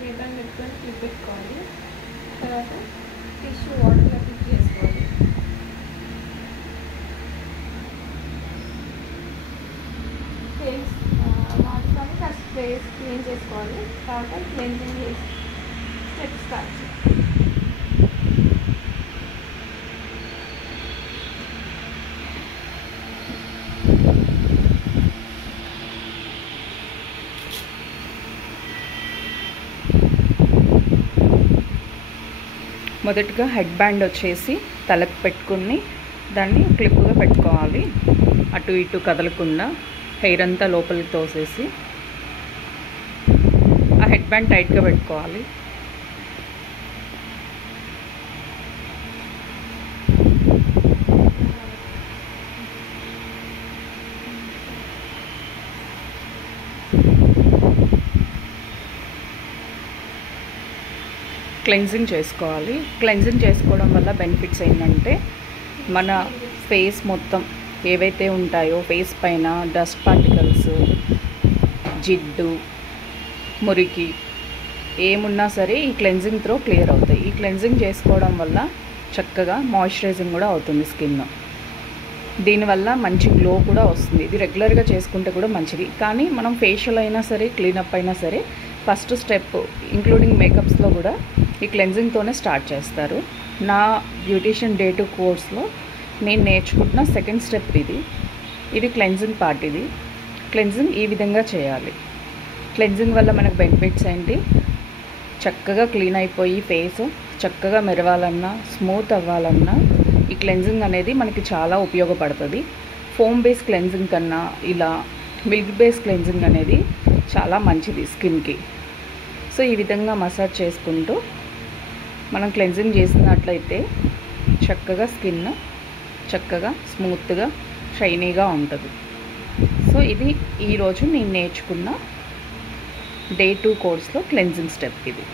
Hair band పెట్టుకొని clip పెట్టుకోవాలి. తర్వాత టిష్యూ వాటర్లో క్లిప్ చేసుకోవాలి. ఫేస్ వాడుకొని ఫస్ట్ ఫేస్ క్లీన్ చేసుకోవాలి. తర్వాత క్లెన్జింగ్ చేసి స్టెప్ స్టార్ట్ చేయాలి. మొదటగా హెడ్ బ్యాండ్ వచ్చేసి తలకు పెట్టుకుని దాన్ని క్లిప్గా పెట్టుకోవాలి. అటు ఇటు కదలకుండా హెయిర్ అంతా లోపలికి తోసేసి ఆ హెడ్ బ్యాండ్ టైట్గా పెట్టుకోవాలి. క్లెన్జింగ్ చేసుకోవాలి. క్లెన్జింగ్ చేసుకోవడం వల్ల బెనిఫిట్స్ ఏంటంటే మన ఫేస్ మొత్తం ఏవైతే ఉంటాయో ఫేస్ పైన డస్ట్ పార్టికల్స్, జిడ్డు, మురికి ఏమున్నా సరే ఈ క్లెన్జింగ్ త్రో క్లియర్ అవుతాయి. ఈ క్లెన్జింగ్ చేసుకోవడం వల్ల చక్కగా మాయిశ్చరైజింగ్ కూడా అవుతుంది స్కిన్. దీనివల్ల మంచి గ్లో కూడా వస్తుంది. ఇది రెగ్యులర్గా చేసుకుంటే కూడా మంచిది. కానీ మనం ఫేషియల్ అయినా సరే క్లీనప్ అయినా సరే ఫస్ట్ స్టెప్ ఇంక్లూడింగ్ మేకప్స్లో కూడా ఈ క్లెన్జింగ్తోనే స్టార్ట్ చేస్తారు. నా బ్యూటిషియన్ డే 2 కోర్స్లో నేను నేర్చుకుంటున్న సెకండ్ స్టెప్ ఇది క్లెన్జింగ్ పార్ట్. ఇది క్లెన్జింగ్ ఈ విధంగా చేయాలి. క్లెన్జింగ్ వల్ల మనకు బెనిఫిట్స్ ఏంటి? చక్కగా క్లీన్ అయిపోయి ఫేస్ చక్కగా మెరవాలన్నా, స్మూత్ అవ్వాలన్నా ఈ క్లెన్జింగ్ అనేది మనకి చాలా ఉపయోగపడుతుంది. ఫోమ్ బేస్ క్లెన్జింగ్ కన్నా ఇలా మిల్క్ బేస్ క్లెన్జింగ్ అనేది చాలా మంచిది స్కిన్కి. సో ఈ విధంగా మసాజ్ చేసుకుంటూ మనం క్లెన్జింగ్ చేసినట్లయితే చక్కగా స్కిన్ చక్కగా స్మూత్గా షైనీగా ఉంటుంది. సో ఇది ఈరోజు నేను నేర్చుకున్న డే 2 కోర్స్లో క్లెన్జింగ్ స్టెప్ ఇది.